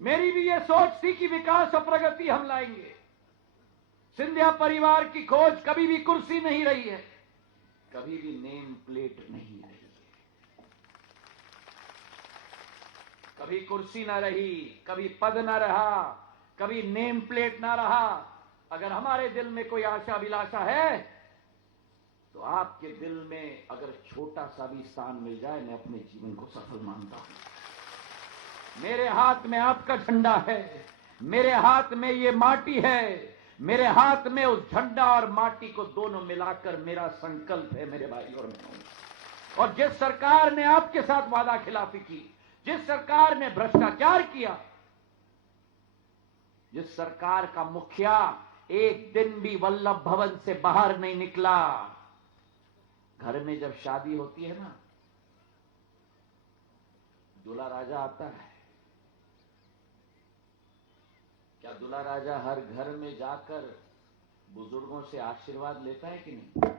मेरी भी ये सोच थी कि विकास और प्रगति हम लाएंगे। सिंधिया परिवार की खोज कभी भी कुर्सी नहीं रही है, कभी भी नेम प्लेट नहीं रही है। कभी कुर्सी ना रही, कभी पद ना रहा, कभी नेम प्लेट ना रहा। अगर हमारे दिल में कोई आशा अभिलाषा है तो आपके दिल में अगर छोटा सा भी स्थान मिल जाए, मैं अपने जीवन को सफल मानता हूं। मेरे हाथ में आपका झंडा है, मेरे हाथ में ये माटी है, मेरे हाथ में उस झंडा और माटी को दोनों मिलाकर मेरा संकल्प है मेरे भाई और बहनों। और जिस सरकार ने आपके साथ वादा खिलाफी की, जिस सरकार ने भ्रष्टाचार किया, जिस सरकार का मुखिया एक दिन भी वल्लभ भवन से बाहर नहीं निकला। घर में जब शादी होती है ना, दूल्हा राजा आता है, क्या दूल्हा राजा हर घर में जाकर बुजुर्गों से आशीर्वाद लेता है कि नहीं?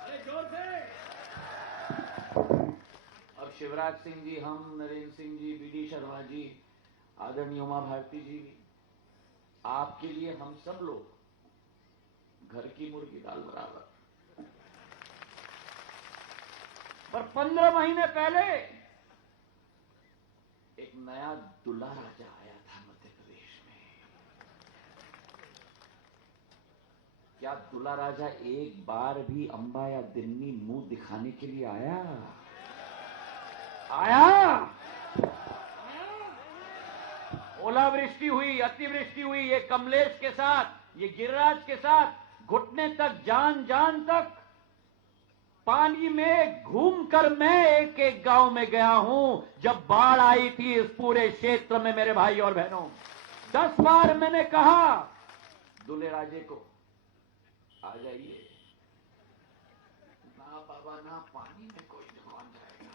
अरे जोर से। अब शिवराज सिंह जी, हम, नरेंद्र सिंह जी, बीडी शर्मा जी, आदरणीय उमा भारती जी, आपके लिए हम सब लोग घर की मुर्गी दाल बराबर। पर 15 महीने पहले एक नया दूल्हा राजा आया था मध्य प्रदेश में। क्या दूल्हा राजा एक बार भी अंबा या दिन्नी मुंह दिखाने के लिए आया? आया? ओलावृष्टि हुई, अतिवृष्टि हुई, ये कमलेश के साथ, ये गिरिराज के साथ घुटने तक, जान जान तक पानी में घूमकर मैं एक एक गांव में गया हूं। जब बाढ़ आई थी इस पूरे क्षेत्र में मेरे भाई और बहनों, 10 बार मैंने कहा दूल्हे राजे को, आ जाइए ना बाबा, ना पानी में कोई कौन जाएगा।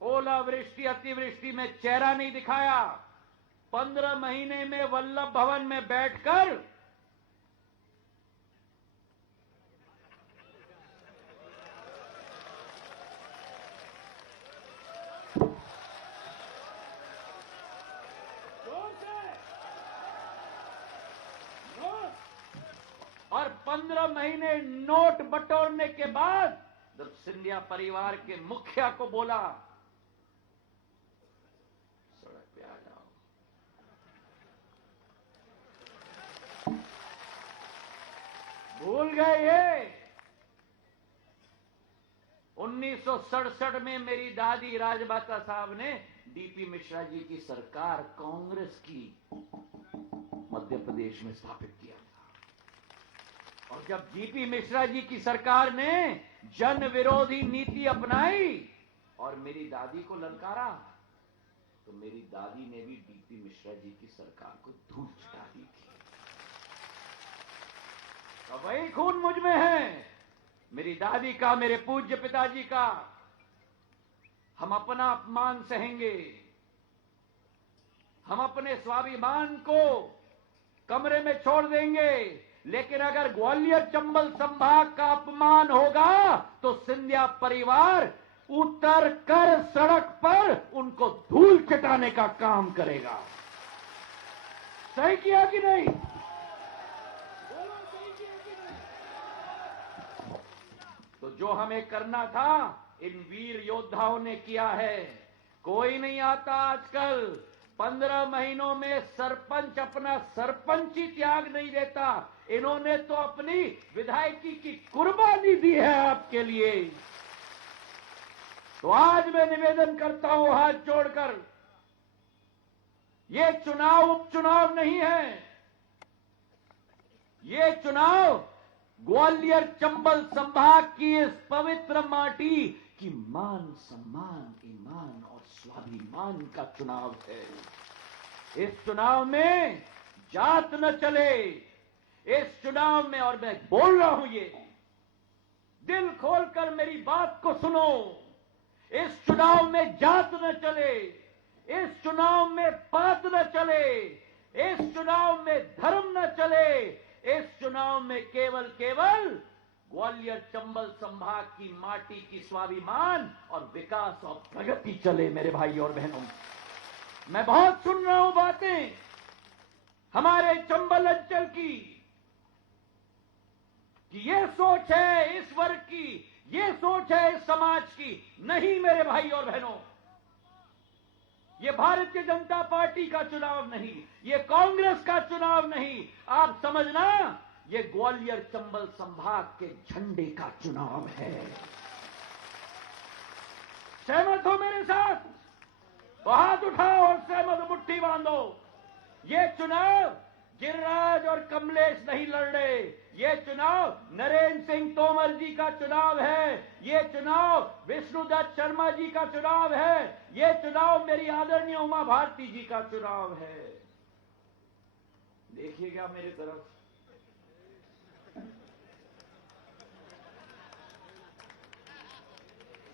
ओलावृष्टि अतिवृष्टि में चेहरा नहीं दिखाया। 15 महीने में वल्लभ भवन में बैठकर और 15 महीने नोट बटोरने के बाद जब सिंधिया परिवार के मुखिया को बोला सड़क पे आ जाओ, भूल गए ये 1967 में मेरी दादी राजमाता साहब ने डीपी मिश्रा जी की सरकार, कांग्रेस की, मध्य प्रदेश में स्थापित किया था। और जब डीपी मिश्रा जी की सरकार ने जन विरोधी नीति अपनाई और मेरी दादी को ललकारा, तो मेरी दादी ने भी डीपी मिश्रा जी की सरकार को धूल चटा दी थी। तो वही खून मुझ में है, मेरी दादी का, मेरे पूज्य पिताजी का। हम अपना अपमान सहेंगे, हम अपने स्वाभिमान को कमरे में छोड़ देंगे, लेकिन अगर ग्वालियर चंबल संभाग का अपमान होगा तो सिंधिया परिवार उतर कर सड़क पर उनको धूल चटाने का काम करेगा। सही किया कि नहीं? बोलो, सही किया कि नहीं? तो जो हमें करना था इन वीर योद्धाओं ने किया है। कोई नहीं आता आजकल 15 महीनों में सरपंच अपना सरपंची त्याग नहीं देता। इन्होंने तो अपनी विधायकी की कुर्बानी दी है आपके लिए। तो आज मैं निवेदन करता हूं हाथ जोड़कर, ये चुनाव उपचुनाव नहीं है, ये चुनाव ग्वालियर चंबल संभाग की इस पवित्र माटी की मान सम्मान, ईमान और स्वाभिमान का चुनाव है। इस चुनाव में जात न चले, इस चुनाव में, और मैं बोल रहा हूं ये, दिल खोलकर मेरी बात को सुनो, इस चुनाव में जात न चले, इस चुनाव में पात न चले, इस चुनाव में धर्म न चले, इस चुनाव में केवल केवल ग्वालियर चंबल संभाग की माटी की स्वाभिमान और विकास और प्रगति चले। मेरे भाई और बहनों, मैं बहुत सुन रहा हूं बातें हमारे चंबल अंचल की कि ये सोच है इस वर्ग की, ये सोच है इस समाज की। नहीं मेरे भाई और बहनों, ये भारतीय जनता पार्टी का चुनाव नहीं, ये कांग्रेस का चुनाव नहीं। आप समझना, ये ग्वालियर चंबल संभाग के झंडे का चुनाव है। सहमत हो मेरे साथ? तो हाथ उठाओ और सहमत मुट्ठी बांधो। ये चुनाव गिरिराज और कमलेश नहीं लड़ रहे, ये चुनाव नरेंद्र सिंह तोमर जी का चुनाव है, ये चुनाव विष्णुदत्त शर्मा जी का चुनाव है, ये चुनाव मेरी आदरणीय उमा भारती जी का चुनाव है। देखिएगा मेरी तरफ।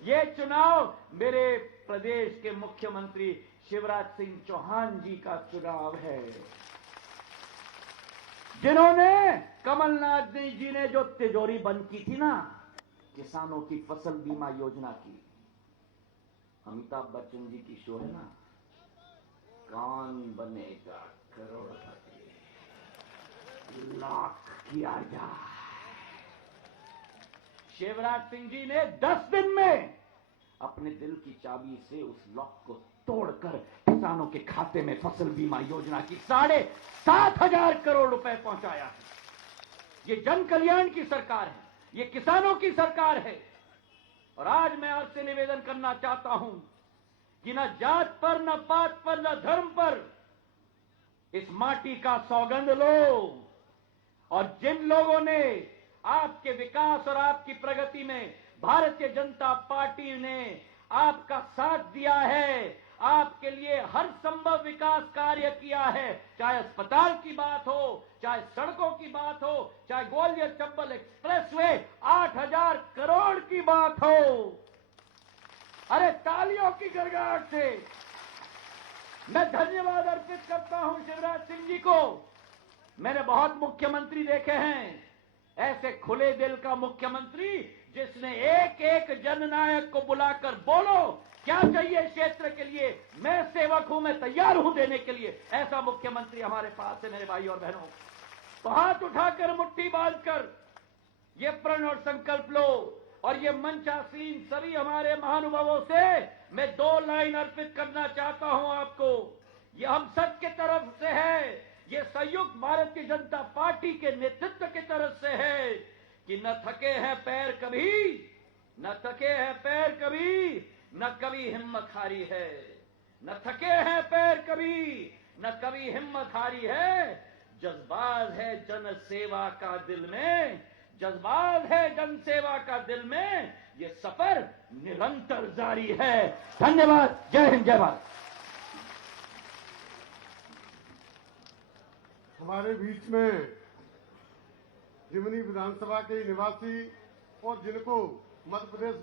ये चुनाव मेरे प्रदेश के मुख्यमंत्री शिवराज सिंह चौहान जी का चुनाव है, जिन्होंने कमलनाथ जी ने जो तिजोरी बंद की थी ना किसानों की फसल बीमा योजना की, अमिताभ बच्चन जी की शो है ना, कौन बनेगा करोड़पति, लॉक किया जाए। शिवराज सिंह जी ने 10 दिन में अपने दिल की चाबी से उस लॉक को तोड़कर किसानों के खाते में फसल बीमा योजना की 7,500 करोड़ रुपए पहुंचाया है। ये जन कल्याण की सरकार है, ये किसानों की सरकार है। और आज मैं आपसे निवेदन करना चाहता हूं कि न जात पर, न पात पर, न धर्म पर इस माटी का सौगंध लो। और जिन लोगों ने आपके विकास और आपकी प्रगति में भारतीय जनता पार्टी ने आपका साथ दिया है, आपके लिए हर संभव विकास कार्य किया है, चाहे अस्पताल की बात हो, चाहे सड़कों की बात हो, चाहे ग्वालियर चंबल एक्सप्रेसवे 8,000 करोड़ की बात हो। अरे तालियों की गड़गड़ाहट से मैं धन्यवाद अर्पित करता हूं शिवराज सिंह जी को। मैंने बहुत मुख्यमंत्री देखे हैं, ऐसे खुले दिल का मुख्यमंत्री जिसने एक एक जननायक को बुलाकर बोलो क्या चाहिए क्षेत्र के लिए, मैं सेवक हूं, मैं तैयार हूं देने के लिए। ऐसा मुख्यमंत्री हमारे पास है मेरे भाई और बहनों। तो हाथ उठाकर मुट्ठी बांधकर ये प्रण और संकल्प लो। और ये मंचासीन सभी हमारे महानुभावों से मैं 2 लाइन अर्पित करना चाहता हूं आपको। ये हम सब के तरफ से है, ये संयुक्त भारतीय जनता पार्टी के नेतृत्व की तरफ से है कि न थके हैं पैर कभी, न थके हैं पैर कभी, न कभी हिम्मत हारी है। न थके हैं पैर कभी, न कभी हिम्मत हारी है। जज्बात है जन सेवा का दिल में, जज्बात है जन सेवा का दिल में, ये सफर निरंतर जारी है। धन्यवाद। जय हिंद, जय भारत। हमारे बीच में जिमनी विधानसभा के निवासी और जिनको मध्य प्रदेश